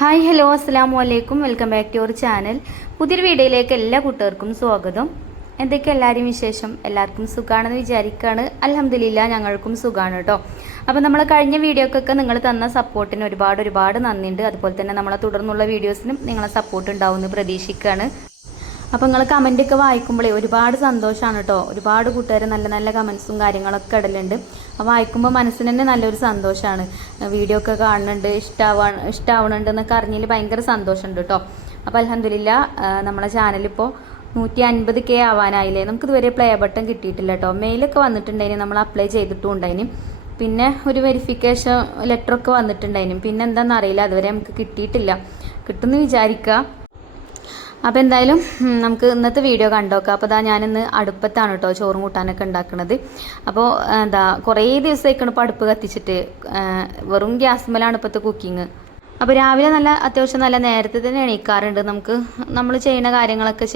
Hi hello അസ്സലാമു അലൈക്കും welcome back to your channel. പുതിയൊരു വീഡിയോയിലേക്ക് എല്ലാ കൂട്ടുകാർക്കും സ്വാഗതം. എന്തൊക്കെ എല്ലാവരും വിശേഷം? എല്ലാവർക്കും സുഖമാണെന്ന് വിചാരിക്കുകയാണ്. അൽഹംദുലില്ലാ ഞങ്ങൾക്കും സുഖമാണ് കേട്ടോ. അപ്പോൾ നമ്മൾ കഴിഞ്ഞ വീഡിയോക്കൊക്കെ നിങ്ങൾ തന്ന സപ്പോർട്ടിന് ഒരുപാട് നന്ദിയുണ്ട്. അതുപോലെ തന്നെ നമ്മളെ തുടർന്നുള്ള വീഡിയോസിനും നിങ്ങളെ സപ്പോർട്ട് ഉണ്ടാവുമെന്ന് പ്രതീക്ഷിക്കുകയാണ്. അപ്പോൾ നിങ്ങൾ കമൻറ്റൊക്കെ വായിക്കുമ്പോഴേ ഒരുപാട് സന്തോഷമാണ് കേട്ടോ. ഒരുപാട് കൂട്ടുകാർ നല്ല നല്ല കമൻസും കാര്യങ്ങളൊക്കെ ഇടലുണ്ട്. അപ്പോൾ വായിക്കുമ്പോൾ മനസ്സിന് തന്നെ നല്ലൊരു സന്തോഷമാണ്. വീഡിയോ ഒക്കെ കാണുന്നുണ്ട്, ഇഷ്ടമാവണുണ്ട് എന്നൊക്കെ അറിഞ്ഞതിൽ ഭയങ്കര സന്തോഷമുണ്ട് കേട്ടോ. അപ്പോൾ അൽഹംദുലില്ലാ നമ്മളെ ചാനലിപ്പോൾ 150K ആവാനായില്ലേ. നമുക്കിതുവരെ പ്ലേ ബട്ടൺ കിട്ടിയിട്ടില്ല കേട്ടോ. മെയിലൊക്കെ വന്നിട്ടുണ്ടായിന്, നമ്മൾ അപ്ലൈ ചെയ്തിട്ടും ഉണ്ടായിന്. പിന്നെ ഒരു വെരിഫിക്കേഷൻ ലെറ്ററൊക്കെ വന്നിട്ടുണ്ടായിനും. പിന്നെ എന്താണെന്ന് അറിയില്ല, അതുവരെ നമുക്ക് കിട്ടിയിട്ടില്ല. കിട്ടുമെന്ന് വിചാരിക്കുക. അപ്പോൾ എന്തായാലും നമുക്ക് ഇന്നത്തെ വീഡിയോ കണ്ടോക്കാം. അപ്പോൾ ഞാനിന്ന് അടുപ്പത്താണ് കേട്ടോ ചോറും കൂട്ടാനൊക്കെ ഉണ്ടാക്കുന്നത്. അപ്പോൾ കുറേ ദിവസമായിക്കണം ഇപ്പോൾ അടുപ്പ് കത്തിച്ചിട്ട്. വെറും ഗ്യാസ്മേലാണ് ഇപ്പോഴത്തെ കുക്കിങ്. അപ്പോൾ രാവിലെ അത്യാവശ്യം നല്ല നേരത്തെ തന്നെ എണീക്കാറുണ്ട്. നമ്മൾ ചെയ്യുന്ന കാര്യങ്ങളൊക്കെ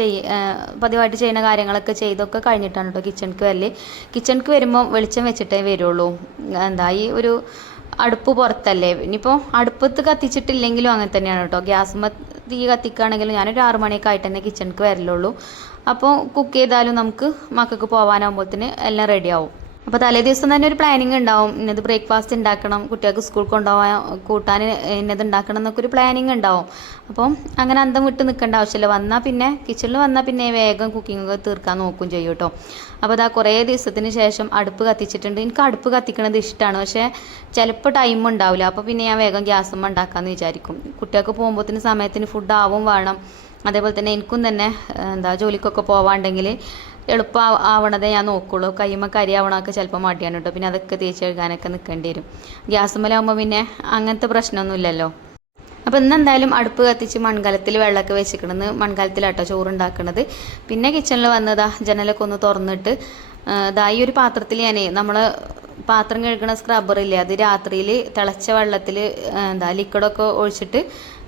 പതിവായിട്ട് ചെയ്യുന്ന കാര്യങ്ങളൊക്കെ ചെയ്തൊക്കെ കഴിഞ്ഞിട്ടാണ് കേട്ടോ കിച്ചണിക്ക് വരല്. കിച്ചണിക്ക് വരുമ്പോൾ വെളിച്ചം വെച്ചിട്ടേ വരുള്ളൂ. ഈ ഒരു അടുപ്പ് പുറത്തല്ലേ. ഇനിയിപ്പോൾ അടുപ്പത്ത് കത്തിച്ചിട്ടില്ലെങ്കിലും അങ്ങനെ തന്നെയാണ് കേട്ടോ. ഗ്യാസുമ്മ തീ കത്തിക്കുകയാണെങ്കിലും ഞാനൊരു 6 മണിയൊക്കെ ആയിട്ട് തന്നെ കിച്ചണിക്ക് വരലുള്ളൂ. അപ്പോൾ കുക്ക് ചെയ്താലും നമുക്ക് മക്കൾക്ക് പോകാനാകുമ്പോഴത്തേന് എല്ലാം റെഡിയാവും. അപ്പോൾ തലേ ദിവസം തന്നെ ഒരു പ്ലാനിങ് ഉണ്ടാവും. ഇന്നത് ബ്രേക്ക്ഫാസ്റ്റ് ഉണ്ടാക്കണം, കുട്ടികൾക്ക് സ്കൂൾ കൊണ്ടുപോകാൻ കൂട്ടാൻ ഇന്നത് ഉണ്ടാക്കണം എന്നൊക്കെ ഒരു പ്ലാനിങ് ഉണ്ടാവും. അപ്പം അങ്ങനെ അന്തം വിട്ട് നിൽക്കേണ്ട ആവശ്യമില്ല. കിച്ചണിൽ വന്നാൽ പിന്നെ വേഗം കുക്കിങ്ങൊക്കെ തീർക്കാൻ നോക്കും ചെയ്യും കേട്ടോ. അപ്പോൾ കുറേ ദിവസത്തിന് ശേഷം അടുപ്പ് കത്തിച്ചിട്ടുണ്ട്. എനിക്ക് അടുപ്പ് കത്തിക്കണത് ഇഷ്ടമാണ്, പക്ഷേ ചിലപ്പോൾ ടൈം ഉണ്ടാവില്ല. അപ്പോൾ പിന്നെ ഞാൻ വേഗം ഗ്യാസുമ്മ ഉണ്ടാക്കാമെന്ന് വിചാരിക്കും. കുട്ടികൾക്ക് പോകുമ്പോഴത്തേന് സമയത്തിന് ഫുഡ് ആവും വേണം. അതേപോലെ തന്നെ എനിക്കും തന്നെ ജോലിക്കൊക്കെ പോവാണ്ടെങ്കിൽ എളുപ്പം ആവണതേ ഞാൻ നോക്കുള്ളൂ. കയ്യുമ്മ കരിയാവണമൊക്കെ ചിലപ്പോൾ മടിയാണ് കേട്ടോ. പിന്നെ അതൊക്കെ തേച്ച് കഴുകാനൊക്കെ നിൽക്കേണ്ടി വരും. ഗ്യാസുമ്മലാകുമ്പോൾ പിന്നെ അങ്ങനത്തെ പ്രശ്നമൊന്നുമില്ലല്ലോ. അപ്പോൾ ഇന്നെന്തായാലും അടുപ്പ് കത്തിച്ച് മൺകലത്തിൽ വെള്ളമൊക്കെ വെച്ചിക്കണമെന്ന്. മൺകലത്തിലാട്ടോ ചോറുണ്ടാക്കണത്. പിന്നെ കിച്ചണിൽ വന്നതാ ജനലൊക്കെ ഒന്ന് തുറന്നിട്ട് ഈ ഒരു പാത്രത്തിൽ നമ്മൾ പാത്രം കഴുകണ സ്ക്രബ്ബറില്ലേ, അത് രാത്രിയിൽ തിളച്ച വെള്ളത്തിൽ ലിക്വിഡൊക്കെ ഒഴിച്ചിട്ട്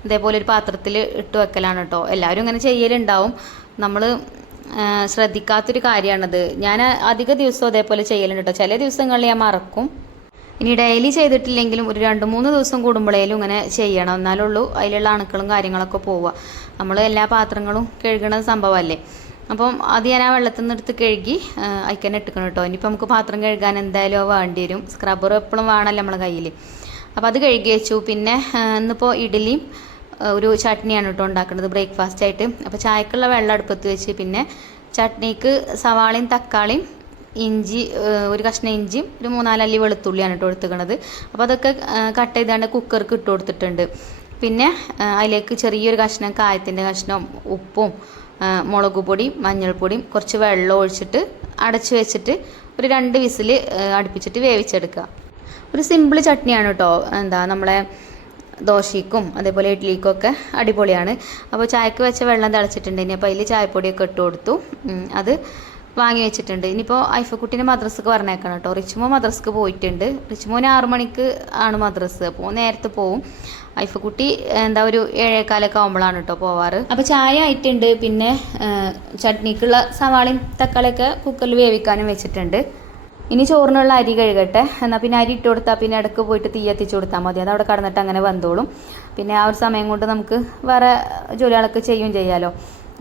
ഇതേപോലെ ഒരു പാത്രത്തിൽ ഇട്ട് വെക്കലാണ് കേട്ടോ. എല്ലാവരും ഇങ്ങനെ ചെയ്യലുണ്ടാവും. നമ്മൾ ശ്രദ്ധിക്കാത്തൊരു കാര്യമാണത്. ഞാൻ അധിക ദിവസവും അതേപോലെ ചെയ്യലുണ്ട് കേട്ടോ. ചില ദിവസങ്ങളിൽ ഞാൻ മറക്കും. ഇനി ഡെയിലി ചെയ്തിട്ടില്ലെങ്കിലും ഒരു 2-3 ദിവസം കൂടുമ്പോഴേലും ഇങ്ങനെ ചെയ്യണം. എന്നാലുള്ളൂ അതിലുള്ള അണുക്കളും കാര്യങ്ങളൊക്കെ പോവുക. നമ്മൾ എല്ലാ പാത്രങ്ങളും കഴുകണ സംഭവമല്ലേ. അപ്പം അത് ഞാൻ ആ വെള്ളത്തിൽ നിന്ന് എടുത്ത് കഴുകി അതിക്കന്നെ ഇട്ടിക്കണം കേട്ടോ. ഇനിയിപ്പോൾ നമുക്ക് പാത്രം കഴുകാൻ എന്തായാലും വേണ്ടി വരും. സ്ക്രബ്ബർ എപ്പോഴും വേണമല്ലോ നമ്മളെ കയ്യിൽ. അപ്പോൾ അത് കഴുകി വെച്ചു. പിന്നെ ഇന്നിപ്പോൾ ഇഡ്ഡലിയും ഒരു ചട്നിയാണ് കേട്ടോ ഉണ്ടാക്കുന്നത് ബ്രേക്ക്ഫാസ്റ്റ് ആയിട്ട്. അപ്പോൾ ചായക്കുള്ള വെള്ളം അടുപ്പത്ത് വെച്ച് പിന്നെ ചട്നിക്ക് സവാളയും തക്കാളിയും ഇഞ്ചി, ഒരു കഷ്ണം ഇഞ്ചിയും ഒരു 3-4 അല്ലി വെളുത്തുള്ളിയാണ് കേട്ടോ എടുത്തുക്കണത്. അപ്പോൾ അതൊക്കെ കട്ട് ചെയ്താണ്ട് കുക്കർക്ക് ഇട്ട് കൊടുത്തിട്ടുണ്ട്. പിന്നെ അതിലേക്ക് ചെറിയൊരു കഷ്ണം കായത്തിൻ്റെ കഷ്ണം, ഉപ്പും മുളക് പൊടിയും മഞ്ഞൾപ്പൊടിയും കുറച്ച് വെള്ളം ഒഴിച്ചിട്ട് അടച്ച് വെച്ചിട്ട് ഒരു 2 വിസിൽ അടുപ്പിച്ചിട്ട് വേവിച്ചെടുക്കുക. ഒരു സിമ്പിൾ ചട്നിയാണ് കേട്ടോ. നമ്മളെ ദോശയ്ക്കും അതേപോലെ ഇഡ്ഡലിക്കൊക്കെ അടിപൊളിയാണ്. അപ്പോൾ ചായക്ക് വെച്ച വെള്ളം തിളച്ചിട്ടുണ്ട്. അപ്പോൾ അതിൽ ചായപ്പൊടിയൊക്കെ ഇട്ട് കൊടുത്തു. അത് വാങ്ങി വെച്ചിട്ടുണ്ട്. ഇനിയിപ്പോൾ ഐഫക്കുട്ടീനെ മദ്രസക്ക് പറഞ്ഞേക്കണം കേട്ടോ. റിച്ചുമോ മദ്രസക്ക് പോയിട്ടുണ്ട്. റിച്ചുമോന് 6 മണിക്ക് ആണ് മദ്രസ്. അപ്പോൾ നേരത്തെ പോവും. ഐഫക്കുട്ടി ഒരു 7:15 ആകുമ്പോഴാണ് കേട്ടോ പോവാറ്. അപ്പോൾ ചായ ആയിട്ടുണ്ട്. പിന്നെ ചട്നിക്കുള്ള സവാളയും തക്കാളിയൊക്കെ കുക്കറിൽ വേവിക്കാനും വെച്ചിട്ടുണ്ട്. ഇനി ചോറിനുള്ള അരി കഴുകട്ടെ. എന്നാൽ പിന്നെ അരി ഇട്ട് കൊടുത്താൽ പിന്നെ ഇടയ്ക്ക് പോയിട്ട് തീ എത്തിച്ച് കൊടുത്താൽ മതി. അത് അവിടെ കടന്നിട്ട് അങ്ങനെ വെന്തോളും. പിന്നെ ആ ഒരു സമയം കൊണ്ട് നമുക്ക് വേറെ ജോലികളൊക്കെ ചെയ്യാമല്ലോ.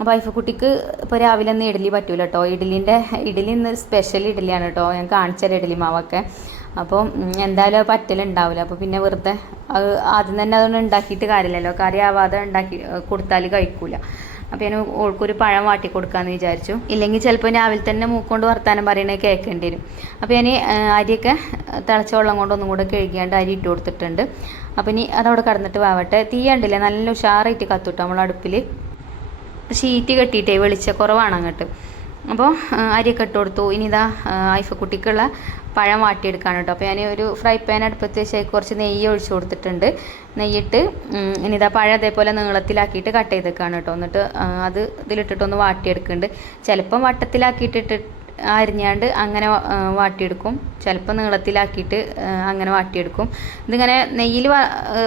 അപ്പോൾ ഐഫക്കുട്ടിക്ക് ഇപ്പോൾ രാവിലെ ഒന്നും ഇഡ്ഡലി പറ്റൂല കേട്ടോ. ഇഡ്ഡലി ഇന്ന് സ്പെഷ്യൽ ഇഡ്ഡലിയാണ് കേട്ടോ. ഞാൻ കാണിച്ചാൽ ഇഡ്ഡലി മാവൊക്കെ. അപ്പോൾ എന്തായാലും അത് പറ്റലുണ്ടാവില്ല. അപ്പോൾ പിന്നെ വെറുതെ അത് ആദ്യം തന്നെ അതൊന്നും ഉണ്ടാക്കിയിട്ട് കാര്യമില്ലല്ലോ. കറി ആവാതെ ഉണ്ടാക്കി കൊടുത്താൽ കഴിക്കൂല. അപ്പോൾ ഞാൻ ഓൾക്കൊരു പഴം വാട്ടി കൊടുക്കാമെന്ന് വിചാരിച്ചു. ഇല്ലെങ്കിൽ ചിലപ്പോൾ രാവിലെ തന്നെ മൂക്കൊണ്ട് വർത്താനം പറയണേ കേൾക്കേണ്ടി വരും. അപ്പോൾ ഞാൻ അരിയൊക്കെ തിളച്ച വെള്ളം കൊണ്ട് ഒന്നും കൂടെ കഴുകിയാണ്ട് അരി ഇട്ട് കൊടുത്തിട്ടുണ്ട്. അപ്പോൾ ഇനി അതവിടെ കടന്നിട്ട് വാവട്ടെ. തീ ഉണ്ടല്ലേ നല്ല ഉഷാറായിട്ട് കത്തുട്ടോ. നമ്മൾ അടുപ്പിൽ ഷീറ്റ് കെട്ടിയിട്ടേ വെളിച്ചക്കുറവാണ് അങ്ങോട്ട്. അപ്പോൾ അരിയൊക്കെ ഇട്ട് കൊടുത്തു. ഇനി ഐഫക്കുട്ടിക്കുള്ള പഴം വാട്ടിയെടുക്കാണ് കേട്ടോ. അപ്പോൾ ഞാൻ ഒരു ഫ്രൈ പാൻ അടുപ്പത്ത് വെച്ച് കുറച്ച് നെയ്യ് ഒഴിച്ചു കൊടുത്തിട്ടുണ്ട്. നെയ്യിട്ട് ഇനി പഴം അതേപോലെ നീളത്തിലാക്കിയിട്ട് കട്ട് ചെയ്തേക്കാണ് കേട്ടോ. എന്നിട്ട് അത് ഇതിലിട്ടിട്ടൊന്ന് വാട്ടിയെടുക്കുന്നുണ്ട്. ചിലപ്പം വട്ടത്തിലാക്കിയിട്ടിട്ട് അരിഞ്ഞാണ്ട് അങ്ങനെ വാട്ടിയെടുക്കും. ചിലപ്പോൾ നീളത്തിലാക്കിയിട്ട് അങ്ങനെ വാട്ടിയെടുക്കും. ഇതിങ്ങനെ നെയ്യിൽ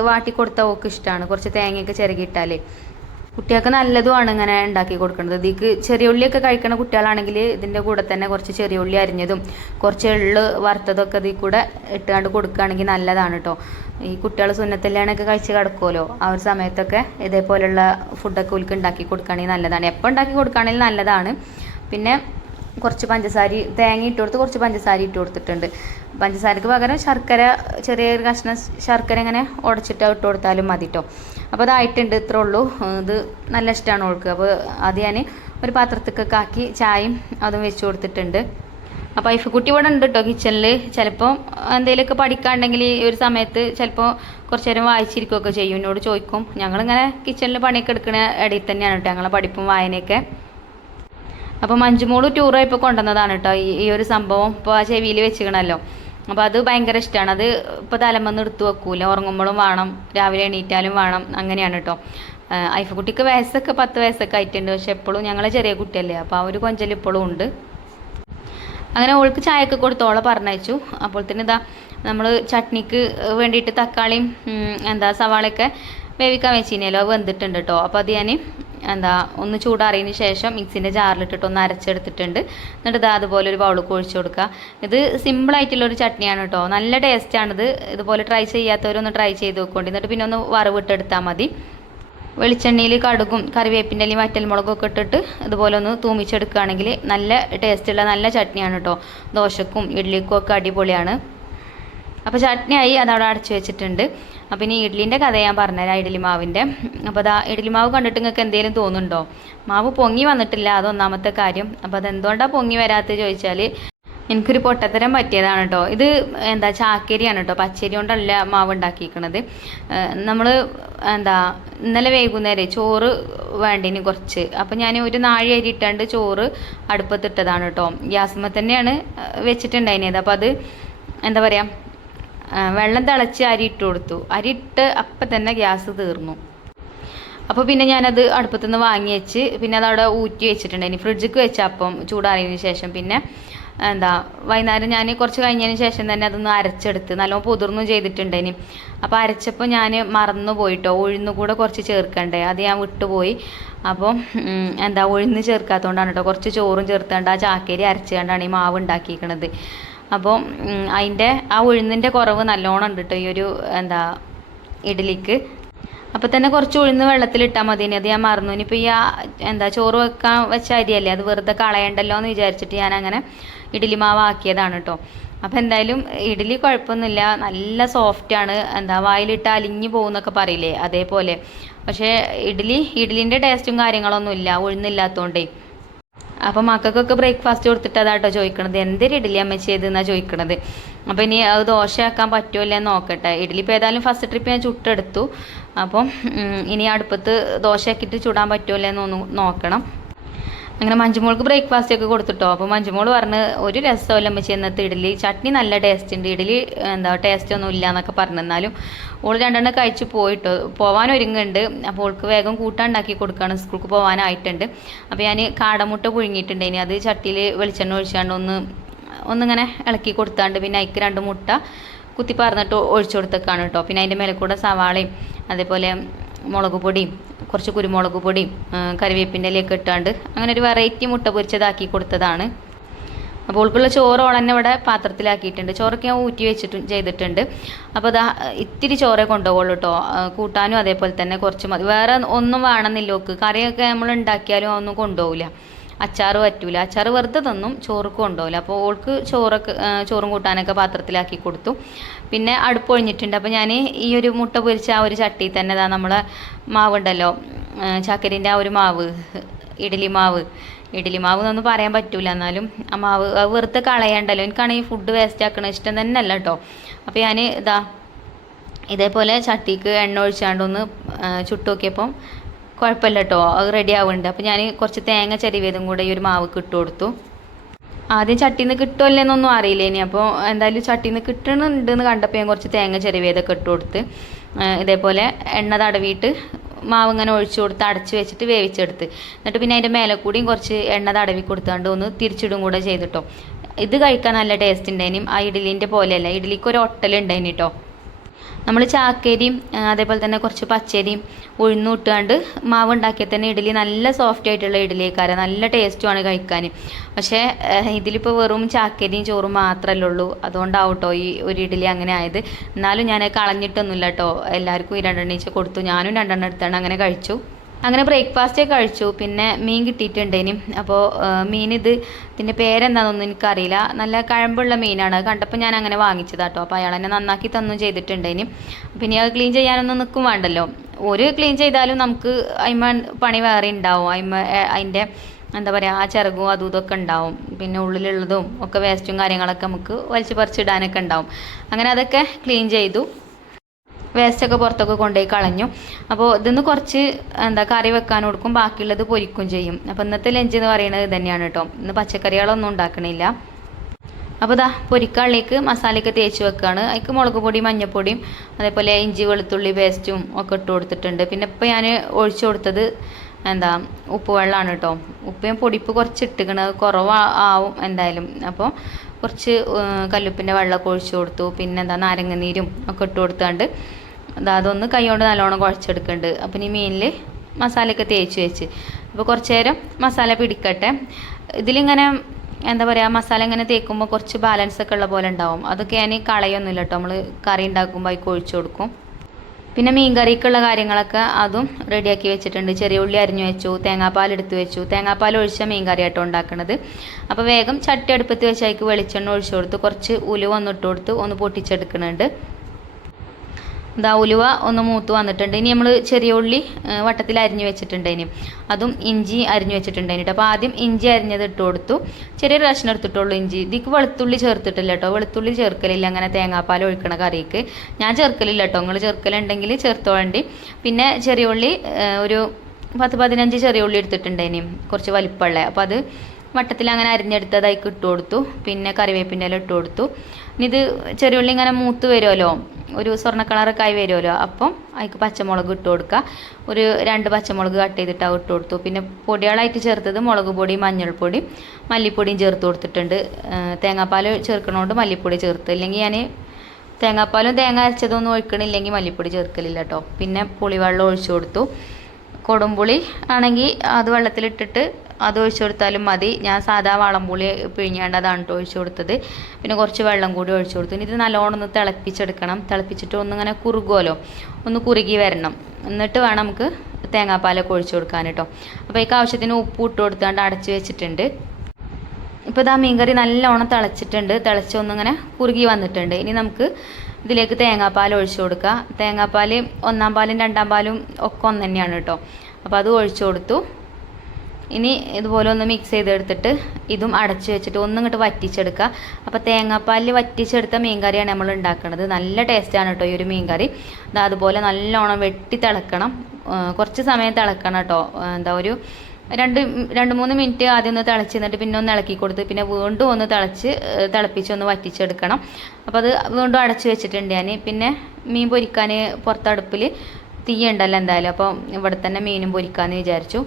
വാട്ടി കൊടുത്താൽ ഓക്ക് ഇഷ്ടമാണ്. കുറച്ച് തേങ്ങയൊക്കെ ചിരകിയിട്ടാലേ കുട്ടികൾക്ക് നല്ലതുമാണ് ഇങ്ങനെ ഉണ്ടാക്കി കൊടുക്കുന്നത്. ഇതിക്ക് ചെറിയ ഉള്ളിയൊക്കെ കഴിക്കുന്ന കുട്ടികളാണെങ്കിൽ ഇതിൻ്റെ കൂടെ തന്നെ കുറച്ച് ചെറിയ ഉള്ളി അരിഞ്ഞതും കുറച്ച് എള്ള് വറുത്തതൊക്കെ ഇതിൽ കൂടെ ഇട്ടുകൊണ്ട് കൊടുക്കുകയാണെങ്കിൽ നല്ലതാണ് കേട്ടോ. ഈ കുട്ടികൾ സുന്നത്തല്യാണൊക്കെ കഴിച്ച് കിടക്കുമല്ലോ, ആ ഒരു സമയത്തൊക്കെ ഇതേപോലെയുള്ള ഫുഡൊക്കെ ഉൽക്ക് ഉണ്ടാക്കി കൊടുക്കുകയാണെങ്കിൽ നല്ലതാണ്. എപ്പോൾ ഉണ്ടാക്കി കൊടുക്കുകയാണെങ്കിൽ നല്ലതാണ്. പിന്നെ കുറച്ച് പഞ്ചസാര തേങ്ങ ഇട്ട് കൊടുത്ത് കുറച്ച് പഞ്ചസാര ഇട്ട് കൊടുത്തിട്ടുണ്ട്. പഞ്ചസാരക്ക് പകരം ശർക്കര, ചെറിയൊരു കഷ്ണം ശർക്കര ഇങ്ങനെ ഉടച്ചിട്ട് ഇട്ട് കൊടുത്താലും മതി കേട്ടോ. അപ്പോൾ അതായിട്ടുണ്ട്, ഇത്രേ ഉള്ളൂ. ഇത് നല്ല ഇഷ്ടമാണ് അവൾക്ക്. അപ്പോൾ അത് ഞാൻ ഒരു പാത്രത്തേക്കൊക്കെ ആക്കി ചായയും അതും വെച്ച് കൊടുത്തിട്ടുണ്ട്. അപ്പോൾ ഐഫക്കുട്ടി ഇവിടെ ഉണ്ട് കേട്ടോ കിച്ചണിൽ. ചിലപ്പോൾ എന്തെങ്കിലുമൊക്കെ പഠിക്കാണ്ടെങ്കിൽ ഈ ഒരു സമയത്ത് ചിലപ്പോൾ കുറച്ച് നേരം വായിച്ചിരിക്കുകയൊക്കെ ചെയ്യും, എന്നോട് ചോദിക്കും. ഞങ്ങളിങ്ങനെ കിച്ചണിൽ പണിയൊക്കെ എടുക്കുന്ന ഇടയിൽ തന്നെയാണ് കേട്ടോ ഞങ്ങളെ പഠിപ്പും വായനയൊക്കെ. അപ്പോൾ മഞ്ജുമോള് ടൂർ പോയപ്പോൾ കൊണ്ടുവന്നതാണ് കേട്ടോ ഈ ഒരു സംഭവം. ഇപ്പോൾ ആ ചെവിയിൽ വെച്ചിക്കണല്ലോ. അപ്പോൾ അത് ഭയങ്കര ഇഷ്ടമാണ്. അത് ഇപ്പോൾ തലമൊന്നും എടുത്ത് വെക്കൂല, ഉറങ്ങുമ്പോഴും വേണം, രാവിലെ എണീറ്റാലും വേണം, അങ്ങനെയാണ് കേട്ടോ. ഐഫക്കുട്ടിക്ക് വയസ്സൊക്കെ 10 വയസ്സൊക്കെ ആയിട്ടുണ്ട്. പക്ഷെ എപ്പോഴും ഞങ്ങളെ ചെറിയ കുട്ടിയല്ലേ, അപ്പോൾ ആ ഒരു കൊഞ്ചൽ ഇപ്പോഴും ഉണ്ട്. അങ്ങനെ ഓൾക്ക് ചായയൊക്കെ കൊടുത്ത് ഓളെ പറഞ്ഞയച്ചു. അപ്പോൾ തന്നെ ഇതാ നമ്മൾ ചട്നിക്ക് വേണ്ടിയിട്ട് തക്കാളിയും സവാളയൊക്കെ വേവിക്കാൻ വെച്ചിനല്ലോ, അത് വെന്തിട്ടുണ്ട് കേട്ടോ. അപ്പോൾ അത് ഞാൻ ഒന്ന് ചൂടാറിയതിന് ശേഷം മിക്സിൻ്റെ ജാറിലിട്ടിട്ട് ഒന്ന് അരച്ചെടുത്തിട്ടുണ്ട്. എന്നിട്ട് ഇതാ അതുപോലെ ഒരു ബൗളിൽ ഒഴിച്ചു കൊടുക്കുക. ഇത് സിമ്പിളായിട്ടുള്ളൊരു ചട്നിയാണ് കേട്ടോ, നല്ല ടേസ്റ്റാണിത്. ഇതുപോലെ ട്രൈ ചെയ്യാത്തവരൊന്ന് ട്രൈ ചെയ്ത് നോക്കൊണ്ട്. എന്നിട്ട് പിന്നെ ഒന്ന് വറവിട്ടെടുത്താൽ മതി. വെളിച്ചെണ്ണയിൽ കടുകും കറിവേപ്പിൻ്റെ അല്ലെങ്കിൽ വറ്റൽമുളകും ഒക്കെ ഇട്ടിട്ട് ഇതുപോലെ ഒന്ന് തൂമിച്ചെടുക്കുകയാണെങ്കിൽ നല്ല ടേസ്റ്റുള്ള നല്ല ചട്നിയാണ് കേട്ടോ. ദോശക്കും ഇഡ്ഡലിക്കും ഒക്കെ അടിപൊളിയാണ്. അപ്പോൾ ചട്നിയായി അതവിടെ അടച്ചു വെച്ചിട്ടുണ്ട്. അപ്പോൾ ഇനി ഇഡ്ഡലിൻ്റെ കഥ ഞാൻ പറഞ്ഞുതരാം, ഇഡ്ഡലി മാവിൻ്റെ. അപ്പോൾ അതാ ഇഡ്ഡലി മാവ് കണ്ടിട്ട് നിങ്ങൾക്ക് എന്തെങ്കിലും തോന്നുന്നുണ്ടോ? മാവ് പൊങ്ങി വന്നിട്ടില്ല, അതൊന്നാമത്തെ കാര്യം. അപ്പോൾ അതെന്തുകൊണ്ടാണ് പൊങ്ങി വരാത്തത് ചോദിച്ചാൽ എനിക്കൊരു പൊട്ടത്തരം പറ്റിയതാണ് കേട്ടോ. ഇത് ചാക്കരിയാണ് കേട്ടോ, പച്ചരി കൊണ്ടല്ല മാവ് ഉണ്ടാക്കിയിരിക്കണത്. നമ്മൾ ഇന്നലെ വൈകുന്നേരം ചോറ് വേണ്ടിന് കുറച്ച്, അപ്പോൾ ഞാൻ ഒരു നാഴി അരി ഇട്ടാണ്ട് ചോറ് അടുപ്പത്തിട്ടതാണ് കേട്ടോ. ഗ്യാസുമ്മ തന്നെയാണ് വെച്ചിട്ടുണ്ടായിരുന്നത്. അപ്പോൾ അത് വെള്ളം തിളച്ച് അരി ഇട്ട് കൊടുത്തു. അരി ഇട്ട് അപ്പം തന്നെ ഗ്യാസ് തീർന്നു. അപ്പോൾ പിന്നെ ഞാനത് അടുപ്പത്തുനിന്ന് വാങ്ങി വെച്ച് പിന്നെ അതവിടെ ഊറ്റി വെച്ചിട്ടുണ്ടായിനി, ഫ്രിഡ്ജിക്ക് വെച്ച അപ്പം ചൂടാറിയതിന് ശേഷം. പിന്നെ വൈകുന്നേരം ഞാൻ കുറച്ച് കഴിഞ്ഞതിന് ശേഷം തന്നെ അതൊന്ന് അരച്ചെടുത്ത് നല്ലോണം പൊതിർന്നും ചെയ്തിട്ടുണ്ടായിനി. അപ്പോൾ അരച്ചപ്പോൾ ഞാൻ മറന്നു പോയിട്ടോ, ഉഴുന്ന് കൂടെ കുറച്ച് ചേർക്കണ്ടേ, അത് ഞാൻ വിട്ടുപോയി. അപ്പോൾ ഉഴുന്ന് ചേർക്കാത്തതുകൊണ്ടാണ് കേട്ടോ, കുറച്ച് ചോറും ചേർത്തേണ്ട ആ ചാക്കേരി അരച്ചുകൊണ്ടാണ് ഈ മാവ് ഉണ്ടാക്കിയിരിക്കണത്. അപ്പോൾ അതിൻ്റെ ആ ഉഴുന്നിൻ്റെ കുറവ് നല്ലോണം ഉണ്ട് കേട്ടോ ഈ ഒരു ഇഡ്ഡലിക്ക്. അപ്പോൾ തന്നെ കുറച്ച് ഉഴുന്ന് വെള്ളത്തിലിട്ടാൽ മതി. അത് ഞാൻ മറന്നു. ഇനിയിപ്പോൾ ഈ ചോറ് വെക്കാൻ വെച്ച അരിയല്ലേ, അത് വെറുതെ കളയണ്ടല്ലോ എന്ന് വിചാരിച്ചിട്ട് ഞാൻ അങ്ങനെ ഇഡ്ഡലി മാവ് ആക്കിയതാണ് കേട്ടോ. അപ്പോൾ എന്തായാലും ഇഡ്ഡലി കുഴപ്പമൊന്നുമില്ല, നല്ല സോഫ്റ്റാണ്. വായിലിട്ട് അലിഞ്ഞു പോകുന്നൊക്കെ പറയില്ലേ, അതേപോലെ. പക്ഷേ ഇഡ്ഡലിൻ്റെ ടേസ്റ്റും കാര്യങ്ങളൊന്നും ഇല്ല, ഉഴുന്നില്ലാത്തതുകൊണ്ടേ. അപ്പോൾ മക്കൾക്കൊക്കെ ബ്രേക്ക്ഫാസ്റ്റ് കൊടുത്തിട്ട് അതാട്ടോ ചോദിക്കണത്, എന്തൊരു ഇഡ്ഡലി അമ്മ ചെയ്തെന്നാണ് ചോദിക്കണത്. അപ്പോൾ ഇനി അത് ദോശയാക്കാൻ പറ്റുമല്ലോ എന്ന് നോക്കട്ടെ. ഇഡ്ഡലി ഇപ്പോൾ ഏതായാലും ഫസ്റ്റ് ട്രിപ്പ് ഞാൻ ചുട്ടെടുത്തു. അപ്പം ഇനി അടുപ്പത്ത് ദോശയാക്കിയിട്ട് ചുടാൻ പറ്റുമല്ലോ എന്നൊന്ന് നോക്കണം. അങ്ങനെ മഞ്ജുമോൾക്ക് ബ്രേക്ക്ഫാസ്റ്റ് ഒക്കെ കൊടുത്തിട്ടോ. അപ്പോൾ മഞ്ജുമോൾ പറഞ്ഞ് ഒരു രസമല്ല അമ്മച്ചി ഇന്നത്തെ ഇഡ്ഡലി, ചട്നി നല്ല ടേസ്റ്റ് ഉണ്ട്, ഇഡ്ഡലി ടേസ്റ്റ് ഒന്നും ഇല്ല എന്നൊക്കെ പറഞ്ഞെന്നാലും ഓൾ രണ്ടെണ്ണം കഴിച്ച് പോയിട്ടോ. പോകാൻ ഒരുങ്ങുന്നുണ്ട്. അപ്പോൾ ഓൾക്ക് വേഗം കൂട്ടാണ്ടാക്കി കൊടുക്കുകയാണ്, സ്കൂൾക്ക് പോകാനായിട്ടുണ്ട്. അപ്പോൾ ഞാൻ കാടമുട്ട പുഴുങ്ങിയിട്ടുണ്ട്. ഇനി അത് ചട്ടിയിൽ വെളിച്ചെണ്ണ ഒഴിച്ചാണ്ട് ഒന്നിങ്ങനെ ഇളക്കി കൊടുത്താണ്ട് പിന്നെ അതിക്ക് 2 മുട്ട കുത്തി പറഞ്ഞിട്ട് ഒഴിച്ചു കൊടുത്തേക്കാണ് കേട്ടോ. പിന്നെ അതിൻ്റെ മേലെ കൂടെ സവാളയും അതേപോലെ മുളക് പൊടിയും കുറച്ച് കുരുമുളക് പൊടിയും കറിവേപ്പിൻ്റെ ഇലയൊക്കെ ഇട്ടാണ്ട് അങ്ങനെ ഒരു വെറൈറ്റി മുട്ട പൊരിച്ചതാക്കി കൊടുത്തതാണ്. അപ്പോൾ ഓൾക്കുള്ള ചോറ് ഓളന്നെ ഇവിടെ പാത്രത്തിലാക്കിയിട്ടുണ്ട്. ചോറൊക്കെ ഞാൻ ഊറ്റി വെച്ചിട്ടും ചെയ്തിട്ടുണ്ട്. അപ്പോൾ ഇത്തിരി ചോറേ കൊണ്ടുപോകുള്ളൂ കേട്ടോ. കൂട്ടാനും അതേപോലെ തന്നെ കുറച്ച് മതി, വേറെ ഒന്നും വേണമെന്നില്ല. ഓക്ക് കറിയൊക്കെ നമ്മൾ ഉണ്ടാക്കിയാലും ഒന്നും കൊണ്ടുപോകില്ല. അച്ചാറ് പറ്റൂല, അച്ചാറ് വെറുതെ തന്നും, ചോറുക്ക് കൊണ്ടുപോകില്ല. അപ്പോൾ ഓൾക്ക് ചോറും കൂട്ടാനൊക്കെ പാത്രത്തിലാക്കി കൊടുത്തു. പിന്നെ അടുപ്പ് ഒഴിഞ്ഞിട്ടുണ്ട്. അപ്പോൾ ഞാൻ ഈ ഒരു മുട്ട പൊരിച്ച ആ ഒരു ചട്ടിയിൽ തന്നെ നമ്മളെ മാവുണ്ടല്ലോ, ചക്കരേൻ്റെ ആ ഒരു മാവ്, ഇഡ്ഡലി മാവ് എന്നൊന്നും പറയാൻ പറ്റൂല, എന്നാലും ആ മാവ് വെറുതെ കളയണ്ടല്ലോ. എനിക്കാണെങ്കിൽ ഫുഡ് വേസ്റ്റ് ആക്കണ ഇഷ്ടം തന്നെ അല്ല കേട്ടോ. അപ്പോൾ ഞാൻ ഇതേപോലെ ചട്ടിക്ക് എണ്ണ ഒഴിച്ചാണ്ടൊന്ന് ചുട്ട് നോക്കിയപ്പം കുഴപ്പമില്ല കേട്ടോ, അത് റെഡി ആവുന്നുണ്ട്. അപ്പോൾ ഞാൻ കുറച്ച് തേങ്ങ ചെരുവിയതും കൂടെ ഈ ഒരു മാവ് ഇട്ട് കൊടുത്തു. ആദ്യം ചട്ടിയിൽ നിന്ന് കിട്ടുമല്ലേന്നൊന്നും അറിയില്ല ഇനി. അപ്പോൾ എന്തായാലും ചട്ടിയിൽ നിന്ന് കിട്ടണമെന്നുണ്ടെന്ന് കണ്ടപ്പോൾ ഞാൻ കുറച്ച് തേങ്ങ ചെരുവിയതൊക്കെ ഇട്ട് കൊടുത്ത് ഇതേപോലെ എണ്ണ തടവിയിട്ട് മാവ് ഇങ്ങനെ ഒഴിച്ചു കൊടുത്ത് അടച്ച് വെച്ചിട്ട് വേവിച്ചെടുത്ത്. എന്നിട്ട് പിന്നെ അതിൻ്റെ മേലെ കൂടിയും കുറച്ച് എണ്ണ തടവി കൊടുത്താണ്ട് ഒന്ന് തിരിച്ചിടും കൂടെ ചെയ്തിട്ടോ. ഇത് കഴിക്കാൻ നല്ല ടേസ്റ്റ് ഉണ്ടായിനും. ആ ഇഡ്ഡലിൻ്റെ പോലെയല്ല, ഇഡ്ഡലിക്ക് ഒരു ഒട്ടലുണ്ടായിന് കേട്ടോ. നമ്മൾ ചാക്കരിയും അതേപോലെ തന്നെ കുറച്ച് പച്ചരിയും ഉഴുന്നും ഇട്ടുകൊണ്ട് മാവ് ഉണ്ടാക്കിയാൽ തന്നെ ഇഡ്ഡലി നല്ല സോഫ്റ്റ് ആയിട്ടുള്ള ഇഡ്ഡലിക്കാരം, നല്ല ടേസ്റ്റുമാണ് കഴിക്കാൻ. പക്ഷേ ഇതിലിപ്പോൾ വെറും ചാക്കരിയും ചോറും മാത്രമല്ലേ ഉള്ളൂ, അതുകൊണ്ടാവും കേട്ടോ ഈ ഒരു ഇഡ്ഡലി അങ്ങനെ ആയത്. എന്നാലും ഞാൻ കളഞ്ഞിട്ടൊന്നുമില്ല കേട്ടോ, എല്ലാവർക്കും ഈ 2 എണ്ണീച്ച കൊടുത്തു, ഞാനും 2 എണ്ണം എടുത്താണ് അങ്ങനെ കഴിച്ചു. അങ്ങനെ ബ്രേക്ക്ഫാസ്റ്റേ കഴിച്ചു. പിന്നെ മീൻ കിട്ടിയിട്ടുണ്ടേനും. അപ്പോൾ ഇതിൻ്റെ പേരെന്താണെന്നൊന്നും എനിക്കറിയില്ല, നല്ല കഴമ്പുള്ള മീനാണ്. കണ്ടപ്പോൾ ഞാൻ അങ്ങനെ വാങ്ങിച്ചതാട്ടോ. അപ്പോൾ അയാൾ എന്നെ നന്നാക്കി തന്നും ചെയ്തിട്ടുണ്ടേനും. പിന്നെ അത് ക്ലീൻ ചെയ്യാനൊന്നും നിൽക്കും വേണ്ടല്ലോ, ഒരു ക്ലീൻ ചെയ്താലും നമുക്ക് അതിന്മേൽ പണി വേറെ ഉണ്ടാവും. അതിൻ്റെ എന്താ പറയുക, ആ ചിറകും അതും ഇതൊക്കെ ഉണ്ടാവും, പിന്നെ ഉള്ളിലുള്ളതും ഒക്കെ വേസ്റ്റും കാര്യങ്ങളൊക്കെ നമുക്ക് വലിച്ചു പറിച്ചിടാനൊക്കെ ഉണ്ടാവും. അങ്ങനെ അതൊക്കെ ക്ലീൻ ചെയ്തു, വേസ്റ്റൊക്കെ പുറത്തൊക്കെ കൊണ്ടുപോയി കളഞ്ഞു. അപ്പോൾ ഇതിന്ന് കുറച്ച് കറി വെക്കാൻ കൊടുക്കും, ബാക്കിയുള്ളത് പൊരിക്കും ചെയ്യും. അപ്പോൾ ഇന്നത്തെ ലഞ്ച് എന്ന് പറയുന്നത് ഇത് തന്നെയാണ് കേട്ടോ. ഇന്ന് പച്ചക്കറികളൊന്നും ഉണ്ടാക്കണില്ല. അപ്പോൾ പൊരിക്കാളിലേക്ക് മസാലയൊക്കെ തേച്ച് വെക്കുകയാണ്. അതിക്ക് മുളക് പൊടിയും മഞ്ഞൾപ്പൊടിയും അതേപോലെ ഇഞ്ചി വെളുത്തുള്ളി പേസ്റ്റും ഒക്കെ ഇട്ട് കൊടുത്തിട്ടുണ്ട്. പിന്നെ ഇപ്പോൾ ഞാൻ ഒഴിച്ചു കൊടുത്തത് ഉപ്പ് വെള്ളമാണ് കേട്ടോ. ഉപ്പ് പൊടിപ്പ് കുറച്ച് ഇട്ടിക്കണത് കുറവാവും എന്തായാലും. അപ്പോൾ കുറച്ച് കല്ലുപ്പിൻ്റെ വെള്ളമൊക്കെ ഒഴിച്ചു കൊടുത്തു. പിന്നെ നാരങ്ങനീരും ഒക്കെ ഇട്ട് കൊടുത്താണ്ട് അതൊന്ന് കൈ കൊണ്ട് നല്ലോണം കുഴച്ചെടുക്കുന്നുണ്ട്. അപ്പം ഈ മീനിൽ മസാലയൊക്കെ തേച്ച് വെച്ച് അപ്പോൾ കുറച്ച് നേരം മസാല പിടിക്കട്ടെ. ഇതിലിങ്ങനെ മസാല ഇങ്ങനെ തേക്കുമ്പോൾ കുറച്ച് ബാലൻസ് ഒക്കെ ഉള്ള പോലെ ഉണ്ടാവും. അതൊക്കെ ഞാൻ കളയൊന്നുമില്ല കേട്ടോ, നമ്മൾ കറി ഉണ്ടാക്കുമ്പോൾ അതിൽ ഒഴിച്ചു കൊടുക്കും. പിന്നെ മീൻ കറിക്കുള്ള കാര്യങ്ങളൊക്കെ അതും റെഡിയാക്കി വെച്ചിട്ടുണ്ട്. ചെറിയ ഉള്ളി അരിഞ്ഞു വെച്ചു, തേങ്ങാപ്പാൽ എടുത്ത് വെച്ചു. തേങ്ങാപ്പാൽ ഒഴിച്ച മീൻ കറിയാട്ടോ ഉണ്ടാക്കുന്നത്. അപ്പോൾ വേഗം ചട്ടി അടുപ്പത്ത് വെച്ച് അതിലേക്ക് വെളിച്ചെണ്ണ ഒഴിച്ചു കൊടുത്ത് കുറച്ച് ഉലുവ ഒന്നിട്ട് കൊടുത്ത് ഒന്ന് പൊട്ടിച്ചെടുക്കുന്നുണ്ട്. ഉലുവ ഒന്ന് മൂത്ത് വന്നിട്ടുണ്ട്. ഇനി നമ്മൾ ചെറിയ ഉള്ളി വട്ടത്തിൽ അരിഞ്ഞു വെച്ചിട്ടുണ്ടേനി, അതും ഇഞ്ചി അരിഞ്ഞു വെച്ചിട്ടുണ്ടേനിട്ട്. അപ്പോൾ ആദ്യം ഇഞ്ചി അരിഞ്ഞത് ഇട്ട് കൊടുത്തു, ചെറിയൊരു കഷ്ണം എടുത്തിട്ടുള്ളൂ ഇഞ്ചി. ഇതിക്ക് വെളുത്തുള്ളി ചേർത്തിട്ടില്ല കേട്ടോ, വെളുത്തുള്ളി ചേർക്കലില്ല അങ്ങനെ തേങ്ങാപ്പാൽ ഒഴിക്കണ കറിക്ക്. ഞാൻ ചേർക്കലില്ല കേട്ടോ, നിങ്ങൾ ചേർക്കലുണ്ടെങ്കിൽ ചേർത്തോളണ്ടി. പിന്നെ ചെറിയ ഉള്ളി ഒരു 10-15 ചെറിയ ഉള്ളി എടുത്തിട്ടുണ്ടേനി, കുറച്ച് വലിപ്പമുള്ള. അപ്പോൾ അത് വട്ടത്തിൽ അങ്ങനെ അരിഞ്ഞെടുത്തതായിക്ക് ഇട്ട് കൊടുത്തു. പിന്നെ കറിവേപ്പിൻ്റെ ഇല ഇട്ട് കൊടുത്തു. ഇനി ഇത് ചെറിയ ഉള്ളി ഇങ്ങനെ മൂത്ത് വരുമല്ലോ, ഒരു സ്വർണ്ണ കളറൊക്കെ ആയി വരുമല്ലോ, അപ്പം അതിക്ക് പച്ചമുളക് ഇട്ട് കൊടുക്കുക. ഒരു 2 പച്ചമുളക് കട്ട് ചെയ്തിട്ട് അത് ഇട്ട് കൊടുത്തു. പിന്നെ പൊടികളായിട്ട് ചേർത്തത് മുളക് പൊടി, മഞ്ഞൾപ്പൊടി, മല്ലിപ്പൊടിയും ചേർത്ത് കൊടുത്തിട്ടുണ്ട്. തേങ്ങാപ്പാൽ ചേർക്കണോണ്ട് മല്ലിപ്പൊടി ചേർത്ത്, ഇല്ലെങ്കിൽ ഞാൻ തേങ്ങാപ്പാലും തേങ്ങ അരച്ചതൊന്നും ഒഴിക്കണില്ലെങ്കിൽ മല്ലിപ്പൊടി ചേർക്കലില്ല കേട്ടോ. പിന്നെ പുളിവെള്ളം ഒഴിച്ചു കൊടുത്തു. കൊടുമ്പുളി ആണെങ്കിൽ അത് വെള്ളത്തിലിട്ടിട്ട് അത് ഒഴിച്ചു കൊടുത്താലും മതി. ഞാൻ സാധാ വാളംപുളി പിഴിഞ്ഞാണ്ട് അതാണ് കേട്ടോ ഒഴിച്ചു കൊടുത്തത്. പിന്നെ കുറച്ച് വെള്ളം കൂടി ഒഴിച്ചു കൊടുത്തു. ഇനി ഇത് നല്ലോണം ഒന്ന് തിളപ്പിച്ചെടുക്കണം. തിളപ്പിച്ചിട്ട് ഒന്നിങ്ങനെ കുറുകുമല്ലോ, ഒന്ന് കുറുകി വരണം. എന്നിട്ട് വേണം നമുക്ക് തേങ്ങാപ്പാലൊക്കെ ഒഴിച്ചു കൊടുക്കാൻ കേട്ടോ. അപ്പോൾ ഇതിക്ക് ആവശ്യത്തിന് ഉപ്പ് ഇട്ട് കൊടുത്താണ്ട് അടച്ച് വെച്ചിട്ടുണ്ട്. ഇപ്പോൾ മീൻകറി നല്ലോണം തിളച്ചിട്ടുണ്ട്. തിളച്ചൊന്നിങ്ങനെ കുറുകി വന്നിട്ടുണ്ട്. ഇനി നമുക്ക് ഇതിലേക്ക് തേങ്ങാപ്പാൽ ഒഴിച്ചു കൊടുക്കുക. തേങ്ങാപ്പാൽ 1-ാം പാലും 2-ാം പാലും ഒക്കെ ഒന്ന് തന്നെയാണ് കേട്ടോ. അപ്പോൾ അത് ഒഴിച്ചു കൊടുത്തു. ഇനി ഇതുപോലെ ഒന്ന് മിക്സ് ചെയ്തെടുത്തിട്ട് ഇതും അടച്ച് വെച്ചിട്ട് ഒന്നിങ്ങോട്ട് വറ്റിച്ചെടുക്കുക. അപ്പോൾ തേങ്ങാപ്പാലിൽ വറ്റിച്ചെടുത്ത മീൻ കറിയാണ് നമ്മൾ ഉണ്ടാക്കുന്നത്. നല്ല ടേസ്റ്റാണ് കേട്ടോ ഈ ഒരു മീൻ കറി. അതുപോലെ നല്ലോണം വെട്ടി തിളക്കണം, കുറച്ച് സമയം തിളക്കണം കേട്ടോ. ഒരു 2-3 മിനിറ്റ് ആദ്യം ഒന്ന് തിളച്ച് എന്നിട്ട് പിന്നെ ഒന്ന് ഇളക്കി കൊടുത്ത് പിന്നെ വീണ്ടും ഒന്ന് തിളപ്പിച്ച് ഒന്ന് വറ്റിച്ചെടുക്കണം. അപ്പോൾ അത് വീണ്ടും അടച്ച് വെച്ചിട്ടുണ്ട് ഞാൻ. പിന്നെ മീൻ പൊരിക്കാൻ പുറത്തടുപ്പിൽ തീ ഉണ്ടല്ലോ എന്തായാലും, അപ്പോൾ ഇവിടെ തന്നെ മീനും പൊരിക്കാമെന്ന് വിചാരിച്ചു.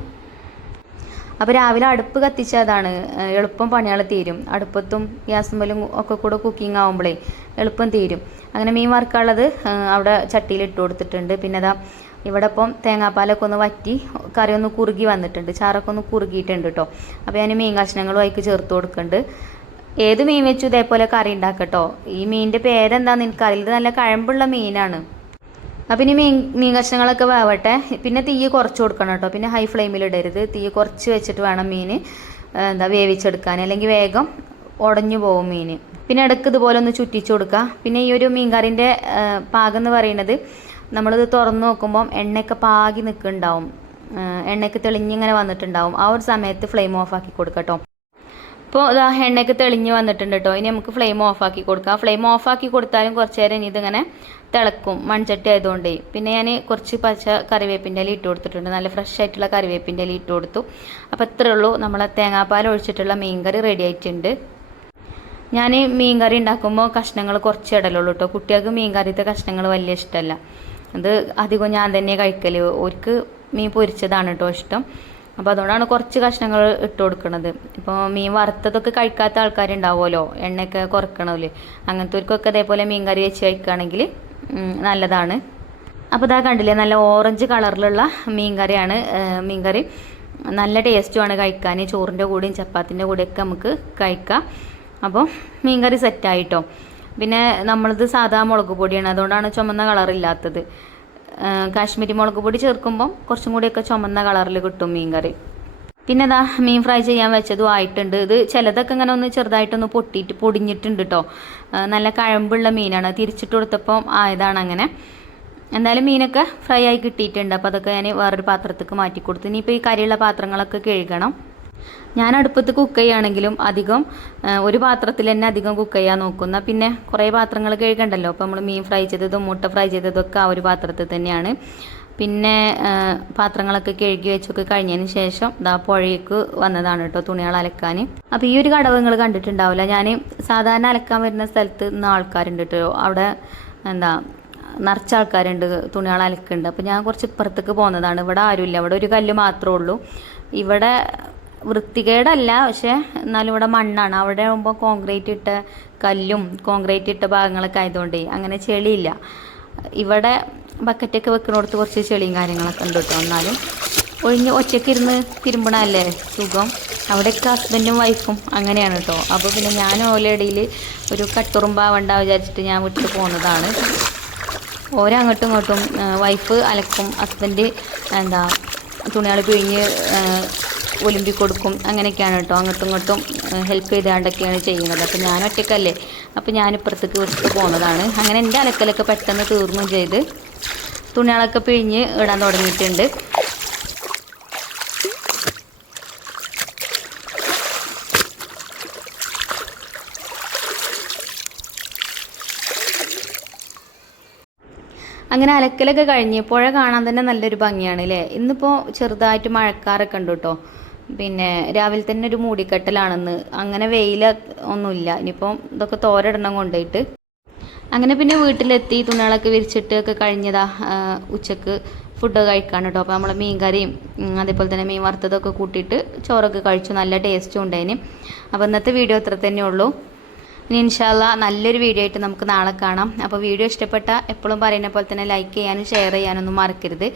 അപ്പോൾ രാവിലെ അടുപ്പ് കത്തിച്ചതാണ് എളുപ്പം പണികൾ തീരും. അടുപ്പത്തും ഗ്യാസുമ്മലും ഒക്കെ കൂടെ കുക്കിംഗ് ആകുമ്പോഴേ എളുപ്പം തീരും. അങ്ങനെ മീൻ വറുക്കാനുള്ളത് അവിടെ ചട്ടിയിൽ ഇട്ട് കൊടുത്തിട്ടുണ്ട്. പിന്നെ ഇവിടെ ഇപ്പം തേങ്ങാപ്പാലൊക്കെ ഒന്ന് വറ്റി കറി ഒന്ന് കുറുകി വന്നിട്ടുണ്ട്, ചാറൊക്കെ ഒന്ന് കുറുകിയിട്ടുണ്ട് കേട്ടോ. അപ്പോൾ ഞാൻ മീൻ കഷ്ണങ്ങളും അതിലേക്ക് ചേർത്ത് കൊടുക്കുന്നുണ്ട്. ഏത് മീൻ വെച്ചു ഇതേപോലെ കറി ഉണ്ടാക്കട്ടോ. ഈ മീനിൻ്റെ പേരെന്താണെന്ന് എനിക്കറിയില്ല, ഇത് നല്ല കഴമ്പുള്ള മീനാണ്. അപ്പം ഇനി മീൻ കഷ്ണങ്ങളൊക്കെ വേവട്ടെ. പിന്നെ തീ കുറച്ച് കൊടുക്കണം കേട്ടോ. പിന്നെ ഹൈ ഫ്ലെയിമിൽ ഇടരുത്, തീ കുറച്ച് വെച്ചിട്ട് വേണം മീൻ വേവിച്ചെടുക്കാൻ, അല്ലെങ്കിൽ വേഗം ഉടഞ്ഞു പോകും മീൻ. പിന്നെ ഇടയ്ക്ക് ഇതുപോലെ ഒന്ന് ചുറ്റിച്ച് കൊടുക്കുക. പിന്നെ ഈ ഒരു മീൻ കറിൻ്റെ പാകം എന്ന് പറയുന്നത് നമ്മളിത് തുറന്ന് നോക്കുമ്പം എണ്ണയൊക്കെ പാകി നിൽക്കുന്നുണ്ടാവും, എണ്ണയൊക്കെ തെളിഞ്ഞിങ്ങനെ വന്നിട്ടുണ്ടാവും. ആ ഒരു സമയത്ത് ഫ്ലെയിം ഓഫാക്കി കൊടുക്കാം കേട്ടോ. ഇപ്പോൾ എണ്ണയൊക്കെ തെളിഞ്ഞ് വന്നിട്ടുണ്ട് കേട്ടോ. ഇനി നമുക്ക് ഫ്ലെയിം ഓഫാക്കി കൊടുക്കാം. ഫ്ലെയിം ഓഫാക്കി കൊടുത്താലും കുറച്ച് നേരം ഇനി ഇതിങ്ങനെ തിളക്കും, മൺചട്ടി ആയതുകൊണ്ടേ. പിന്നെ ഞാൻ കുറച്ച് പച്ച കറിവേപ്പിൻ്റെ ഇല ഇട്ട് കൊടുത്തിട്ടുണ്ട്, നല്ല ഫ്രഷ് ആയിട്ടുള്ള കറിവേപ്പിൻ്റെ ഇല ഇട്ട് കൊടുത്തു. അപ്പോൾ ഇത്രയേ ഉള്ളൂ, നമ്മളെ തേങ്ങാപ്പാൽ ഒഴിച്ചിട്ടുള്ള മീൻ കറി റെഡി ആയിട്ടുണ്ട്. ഞാൻ മീൻ കറി ഉണ്ടാക്കുമ്പോൾ കഷ്ണങ്ങൾ കുറച്ച് ഇടലുള്ളൂ കേട്ടോ. കുട്ടികൾക്ക് മീൻ കറിത്തെ കഷ്ണങ്ങൾ വലിയ ഇഷ്ടമല്ല, അത് അധികം ഞാൻ തന്നെ കഴിക്കൽ. അവർക്ക് മീൻ പൊരിച്ചതാണ് കേട്ടോ ഇഷ്ടം. അപ്പോൾ അതുകൊണ്ടാണ് കുറച്ച് കഷ്ണങ്ങൾ ഇട്ട് കൊടുക്കുന്നത്. ഇപ്പോൾ മീൻ വറുത്തതൊക്കെ കഴിക്കാത്ത ആൾക്കാരുണ്ടാവുമല്ലോ, എണ്ണയൊക്കെ കുറക്കണമല്ലേ, അങ്ങനത്തെവർക്കൊക്കെ അതേപോലെ മീൻ കറി വെച്ച് കഴിക്കുകയാണെങ്കിൽ നല്ലതാണ്. അപ്പോൾ ഇതാ കണ്ടില്ലേ, നല്ല ഓറഞ്ച് കളറിലുള്ള മീൻകറിയാണ്. മീൻകറി നല്ല ടേസ്റ്റുമാണ് കഴിക്കാൻ. ചോറിൻ്റെ കൂടെയും ചപ്പാത്തിൻ്റെ കൂടെയൊക്കെ നമുക്ക് കഴിക്കാം. അപ്പോൾ മീൻകറി സെറ്റായിട്ടോ. പിന്നെ നമ്മളിത് സാധാ മുളക് പൊടിയാണ്, അതുകൊണ്ടാണ് ചുമന്ന കളറില്ലാത്തത്. കാശ്മീരി മുളക് പൊടി ചേർക്കുമ്പം കുറച്ചും കൂടിയൊക്കെ ചുമന്ന കളറിൽ കിട്ടും മീൻകറി. പിന്നെ ഇതാ മീൻ ഫ്രൈ ചെയ്യാൻ വെച്ചതും ആയിട്ടുണ്ട്. ഇത് ചിലതൊക്കെ ഇങ്ങനെ ഒന്ന് ചെറുതായിട്ടൊന്ന് പൊടിഞ്ഞിട്ടുണ്ട് കേട്ടോ. നല്ല കഴമ്പുള്ള മീനാണ്, തിരിച്ചിട്ട് കൊടുത്തപ്പോൾ ആയതാണ് അങ്ങനെ. എന്തായാലും മീനൊക്കെ ഫ്രൈ ആയി കിട്ടിയിട്ടുണ്ട്. അപ്പോൾ അതൊക്കെ ഞാൻ വേറൊരു പാത്രത്തേക്ക് മാറ്റി കൊടുത്തു. ഇനിയിപ്പോൾ ഈ കരിയുള്ള പാത്രങ്ങളൊക്കെ കഴുകണം. ഞാൻ അടുപ്പത്ത് കുക്ക് ചെയ്യുകയാണെങ്കിലും അധികം ഒരു പാത്രത്തിൽ തന്നെ അധികം കുക്ക് ചെയ്യാൻ നോക്കുന്ന, പിന്നെ കുറേ പാത്രങ്ങൾ കഴുകണ്ടല്ലോ. അപ്പോൾ നമ്മൾ മീൻ ഫ്രൈ ചെയ്തതും മുട്ട ഫ്രൈ ചെയ്തതൊക്കെ ആ ഒരു പാത്രത്തിൽ തന്നെയാണ്. പിന്നെ പാത്രങ്ങളൊക്കെ കഴുകി വെച്ചൊക്കെ കഴിഞ്ഞതിന് ശേഷം ഇതാ പുഴയ്ക്ക് വന്നതാണ് കേട്ടോ തുണികൾ അലക്കാൻ. അപ്പോൾ ഈ ഒരു കടവ് നിങ്ങൾ കണ്ടിട്ടുണ്ടാവില്ല. ഞാൻ സാധാരണ അലക്കാൻ വരുന്ന സ്ഥലത്ത് ഇന്ന് ആൾക്കാരുണ്ട് കേട്ടോ. അവിടെ നിറച്ച ആൾക്കാരുണ്ട്, തുണികൾ അലക്കുന്നുണ്ട്. അപ്പോൾ ഞാൻ കുറച്ച് ഇപ്പുറത്തേക്ക് പോകുന്നതാണ്. ഇവിടെ ആരുമില്ല, ഇവിടെ ഒരു കല്ല് മാത്രമേ ഉള്ളൂ. ഇവിടെ വൃത്തികേടല്ല, പക്ഷേ എന്നാലും ഇവിടെ മണ്ണാണ്. അവിടെ ആകുമ്പോൾ കോൺക്രീറ്റ് ഇട്ട കല്ലും കോൺക്രീറ്റ് ഇട്ട ഭാഗങ്ങളൊക്കെ ആയതുകൊണ്ടേ അങ്ങനെ ചെളിയില്ല. ഇവിടെ ബക്കറ്റൊക്കെ വെക്കുന്നിടത്ത് കുറച്ച് ചെളിയും കാര്യങ്ങളൊക്കെ ഉണ്ട് കേട്ടോ. എന്നാലും ഒറ്റയ്ക്ക് ഇരുന്ന് തിരുമ്പണല്ലേ സുഖം. അവിടെയൊക്കെ ഹസ്ബൻഡും വൈഫും അങ്ങനെയാണ് കേട്ടോ. അപ്പോൾ പിന്നെ ഞാൻ ഓലയിടയിൽ ഒരു കട്ടുറുമ്പാവണ്ട വിചാരിച്ചിട്ട് ഞാൻ വിട്ടിട്ട് പോകുന്നതാണ്. ഓരോ അങ്ങോട്ടും ഇങ്ങോട്ടും വൈഫ് അലക്കും, ഹസ്ബൻഡ് തുണികൾ പിഴിഞ്ഞ് ഒലിമ്പി കൊടുക്കും, അങ്ങനെയൊക്കെയാണ് കേട്ടോ. അങ്ങോട്ടും ഇങ്ങോട്ടും ഹെൽപ്പ് ചെയ്താണ്ടൊക്കെയാണ് ചെയ്യുന്നത്. അപ്പോൾ ഞാൻ ഒറ്റയ്ക്കല്ലേ, അപ്പോൾ ഞാനിപ്പുറത്തേക്ക് വിട്ടിട്ട് പോകുന്നതാണ്. അങ്ങനെ എൻ്റെ അലക്കലൊക്കെ പെട്ടെന്ന് തീർന്നും ചെയ്ത് തുണികളൊക്കെ പിഴിഞ്ഞ് ഇടാൻ തുടങ്ങിയിട്ടുണ്ട്. അങ്ങനെ അലക്കലൊക്കെ കഴിഞ്ഞ് പുഴ കാണാൻ തന്നെ നല്ലൊരു ഭംഗിയാണ് അല്ലേ. ഇന്നിപ്പോൾ ചെറുതായിട്ട് മഴക്കാറൊക്കെ ഉണ്ട് കേട്ടോ. പിന്നെ രാവിലെ തന്നെ ഒരു മൂടിക്കെട്ടലാണെന്ന്, അങ്ങനെ വെയിൽ ഒന്നുമില്ല. ഇനിയിപ്പം ഇതൊക്കെ തോരയിടണം കൊണ്ടുപോയിട്ട്. അങ്ങനെ പിന്നെ വീട്ടിലെത്തി തുണികളൊക്കെ വിരിച്ചിട്ട് ഒക്കെ കഴിഞ്ഞതാ ഉച്ചക്ക് ഫുഡ് കഴിക്കാൻ കേട്ടോ. അപ്പോൾ നമ്മളെ മീൻ കറിയും അതേപോലെ തന്നെ മീൻ വറുത്തതൊക്കെ കൂട്ടിയിട്ട് ചോറൊക്കെ കഴിച്ചു. നല്ല ടേസ്റ്റും ഉണ്ടായിന്. അപ്പോൾ ഇന്നത്തെ വീഡിയോ ഇത്ര തന്നെ ഉള്ളൂ. ഇനി ഇൻഷാ അല്ലാഹ് നല്ലൊരു വീഡിയോ ആയിട്ട് നമുക്ക് നാളെ കാണാം. അപ്പോൾ വീഡിയോ ഇഷ്ടപ്പെട്ട എപ്പോഴും പറയുന്ന പോലെ തന്നെ ലൈക്ക് ചെയ്യാനും ഷെയർ ചെയ്യാനൊന്നും മറക്കരുത്.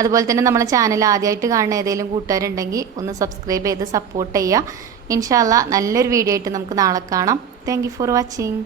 അതുപോലെ തന്നെ നമ്മളെ ചാനൽ ആദ്യമായിട്ട് കാണുന്ന ഏതെങ്കിലും കൂട്ടുകാരുണ്ടെങ്കിൽ ഒന്ന് സബ്സ്ക്രൈബ് ചെയ്ത് സപ്പോർട്ട് ചെയ്യുക. ഇൻഷാ അല്ലാഹ് നല്ലൊരു വീഡിയോ ആയിട്ട് നമുക്ക് നാളെ കാണാം. Thank you for watching.